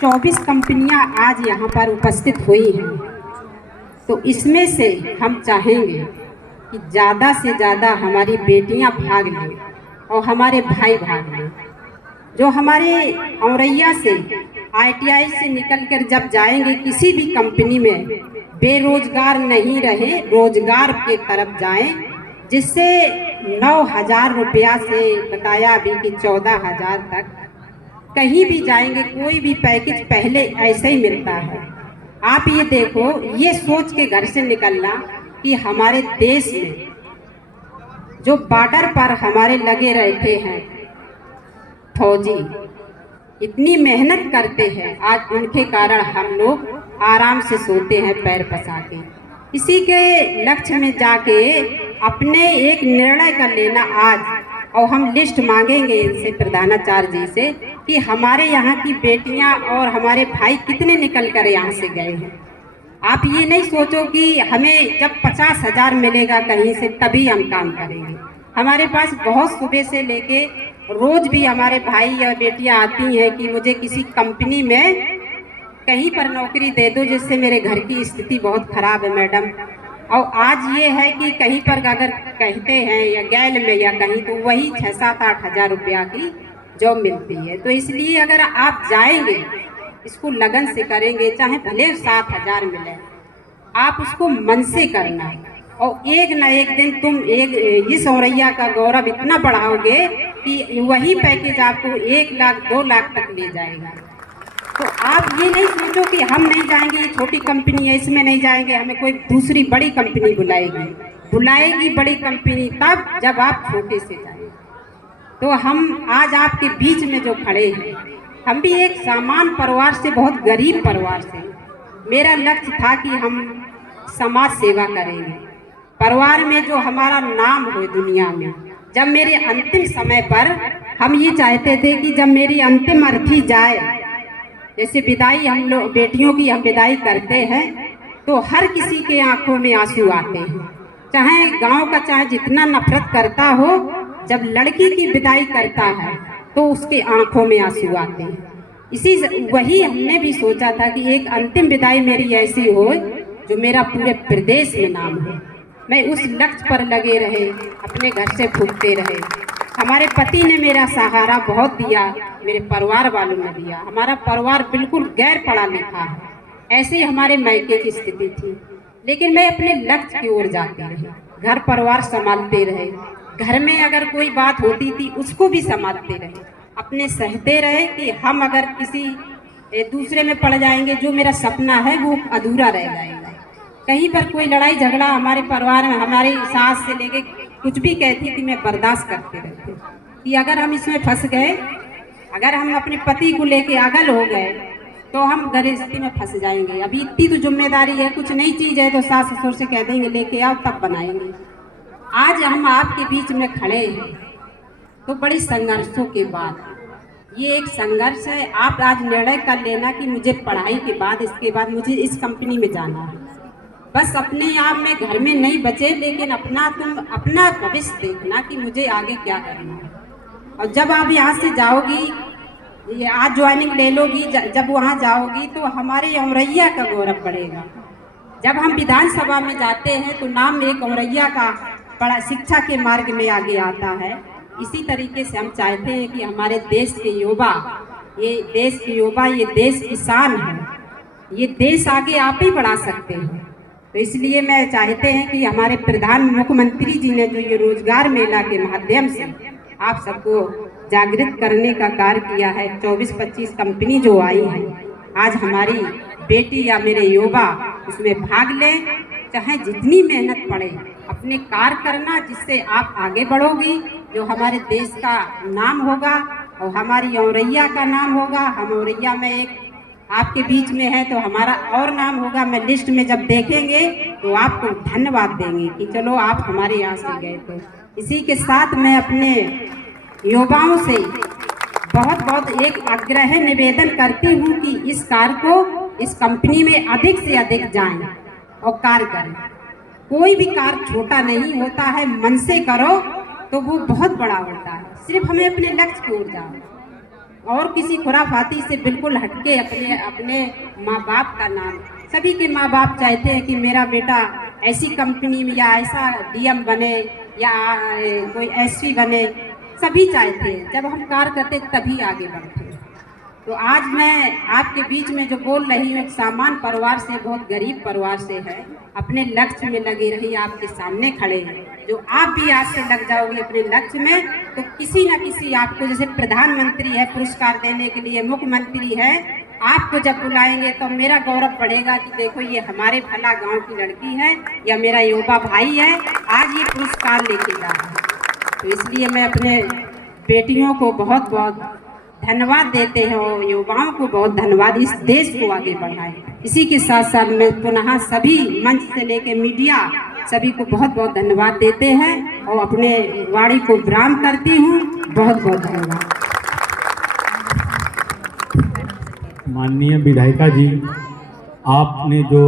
24 कंपनियां आज यहाँ पर उपस्थित हुई हैं। तो इसमें से हम चाहेंगे कि ज़्यादा से ज़्यादा हमारी बेटियां भाग लें और हमारे भाई भाग लें। जो हमारे औरैया से आईटीआई से निकलकर जब जाएंगे किसी भी कंपनी में, बेरोजगार नहीं रहे, रोजगार के तरफ जाएं, जिससे 9,000 रुपया से बताया अभी कि 14,000 तक कहीं भी जाएंगे कोई भी पैकेज पहले ऐसे ही मिलता है। आप ये देखो, ये सोच के घर से निकलना कि हमारे देश में जो बॉर्डर पर हमारे लगे रहते हैं फौजी, इतनी मेहनत करते हैं, आज उनके कारण हम लोग आराम से सोते हैं पैर पसा के। इसी के लक्ष्य में जाके अपने एक निर्णय कर लेना आज, और हम लिस्ट मांगेंगे इनसे, प्रधानाचार्य जी से, कि हमारे यहाँ की बेटियां और हमारे भाई कितने निकल कर यहाँ से गए हैं। आप ये नहीं सोचो कि हमें जब 50,000 मिलेगा कहीं से तभी हम काम करेंगे। हमारे पास बहुत सुबह से लेके रोज भी हमारे भाई या बेटियां आती हैं कि मुझे किसी कंपनी में कहीं पर नौकरी दे दो, जिससे मेरे घर की स्थिति बहुत खराब है मैडम। और आज ये है कि कहीं पर अगर कहते हैं या गैल में या कहीं, तो वही 6-7-8 हज़ार रुपया की जॉब मिलती है। तो इसलिए अगर आप जाएंगे, इसको लगन से करेंगे, चाहे भले 7,000 मिले, आप उसको मन से करना, और एक न एक दिन तुम इस औरैया का गौरव इतना बढ़ाओगे कि वही पैकेज आपको 1 लाख 2 लाख तक ले जाएगा। तो आप ये नहीं सोचो कि हम नहीं जाएंगे, ये छोटी कंपनी है इसमें नहीं जाएंगे, हमें कोई दूसरी बड़ी कंपनी बुलाएगी बड़ी कंपनी तब जब आप छोटे से जाएंगे। तो हम आज आपके बीच में जो खड़े हैं, हम भी एक सामान्य परिवार से, बहुत गरीब परिवार से, मेरा लक्ष्य था कि हम समाज सेवा करेंगे, परिवार में जो हमारा नाम हो दुनिया में। जब मेरे अंतिम समय पर हम ये चाहते थे कि जब मेरी अंतिम अर्थी जाए, जैसे विदाई हम लोग बेटियों की हम विदाई करते हैं, तो हर किसी के आंखों में आंसू आते हैं, चाहे गांव का चाहे जितना नफरत करता हो, जब लड़की की विदाई करता है तो उसके आंखों में आंसू आते हैं। वही हमने भी सोचा था कि एक अंतिम विदाई मेरी ऐसी हो जो मेरा पूरे प्रदेश में नाम हो। मैं उस लक्ष्य पर लगे रहे, अपने घर से फूटते रहे। हमारे पति ने मेरा सहारा बहुत दिया, मेरे परिवार वालों ने दिया। हमारा परिवार बिल्कुल गैर पढ़ा लिखा है, ऐसे ही हमारे मायके की स्थिति थी, लेकिन मैं अपने लक्ष्य की ओर जाते रहे, घर परिवार संभालते रहे, घर में अगर कोई बात होती थी उसको भी संभालते रहे, अपने सहते रहे कि हम अगर किसी दूसरे में पड़ जाएंगे, जो मेरा सपना है वो अधूरा रह जाएगा। कहीं पर कोई लड़ाई झगड़ा हमारे परिवार में, हमारी सास से लेके कुछ भी कहती थी, मैं बर्दाश्त करते रहते कि अगर हम इसमें फंस गए, अगर हम अपने पति को लेके अगल हो गए तो हम गृहस्थी में फंस जाएंगे। अभी इतनी तो जिम्मेदारी है, कुछ नई चीज़ है तो सास ससुर से कह देंगे लेके आओ तब बनाएंगे। आज हम आपके बीच में खड़े हैं तो बड़ी संघर्षों के बाद, ये एक संघर्ष है। आप आज निर्णय कर लेना कि मुझे पढ़ाई के बाद, इसके बाद मुझे इस कंपनी में जाना है। बस अपने आप में घर में नहीं बचे, लेकिन तुम अपना भविष्य देखना कि मुझे आगे क्या करना है। और जब आप यहाँ से जाओगी, आज ज्वाइनिंग ले लोगी, जब वहाँ जाओगी तो हमारे औरैया का गौरव बढ़ेगा। जब हम विधानसभा में जाते हैं तो नाम एक औरैया का बड़ा शिक्षा के मार्ग में आगे आता है। इसी तरीके से हम चाहते हैं कि हमारे देश के युवा, ये देश की शान है, ये देश आगे आप ही बढ़ा सकते हैं। तो इसलिए मैं चाहते हैं कि हमारे प्रधान मुख्यमंत्री जी ने जो ये रोजगार मेला के माध्यम से आप सबको जागृत करने का कार्य किया है, 24-25 कंपनी जो आई है, आज हमारी बेटी या मेरे युवा उसमें भाग लें, चाहे जितनी मेहनत पड़े, अपने कार्य करना, जिससे आप आगे बढ़ोगी, जो हमारे देश का नाम होगा और हमारी औरैया का नाम होगा। हम औरैया में एक आपके बीच में है तो हमारा और नाम होगा। मैं लिस्ट में जब देखेंगे तो आपको धन्यवाद देंगे कि चलो आप हमारे यहाँ से गए थे। इसी के साथ मैं अपने युवाओं से बहुत बहुत एक आग्रह निवेदन करती हूँ कि इस कार्य को, इस कंपनी में अधिक से अधिक जाएं और कार्य करें। कोई भी कार्य छोटा नहीं होता है, मन से करो तो वो बहुत बड़ा होता है। सिर्फ हमें अपने लक्ष्य की ओर जाओ, और किसी खुराफाती से बिल्कुल हटके अपने अपने माँ बाप का नाम, सभी के माँ बाप चाहते हैं कि मेरा बेटा ऐसी कंपनी में या ऐसा डीएम बने या कोई एसपी बने, सभी चाहते हैं। जब हम कार्य करते तभी आगे बढ़ते हैं। तो आज मैं आपके बीच में जो बोल रही हूँ, एक सामान्य परिवार से, बहुत गरीब परिवार से है, अपने लक्ष्य में लगी रही, आपके सामने खड़े हैं। जो आप भी आज से लग जाओगे अपने लक्ष्य में, तो किसी न किसी आपको, जैसे प्रधानमंत्री है पुरस्कार देने के लिए, मुख्यमंत्री है, आपको जब बुलाएंगे तो मेरा गौरव बढ़ेगा कि देखो ये हमारे भला गांव की लड़की है या मेरा युवा भाई है, आज ये पुरस्कार लेके जा रहा है। तो इसलिए मैं अपने बेटियों को बहुत बहुत धन्यवाद देते हैं और युवाओं को बहुत धन्यवाद, इस देश को आगे बढ़ाएं। इसी के साथ साथ मैं पुनः सभी मंच से लेकर मीडिया सभी को बहुत बहुत धन्यवाद देते हैं और अपने वाणी को विराम करती हूँ। बहुत बहुत धन्यवाद। माननीय विधायिका जी, आपने जो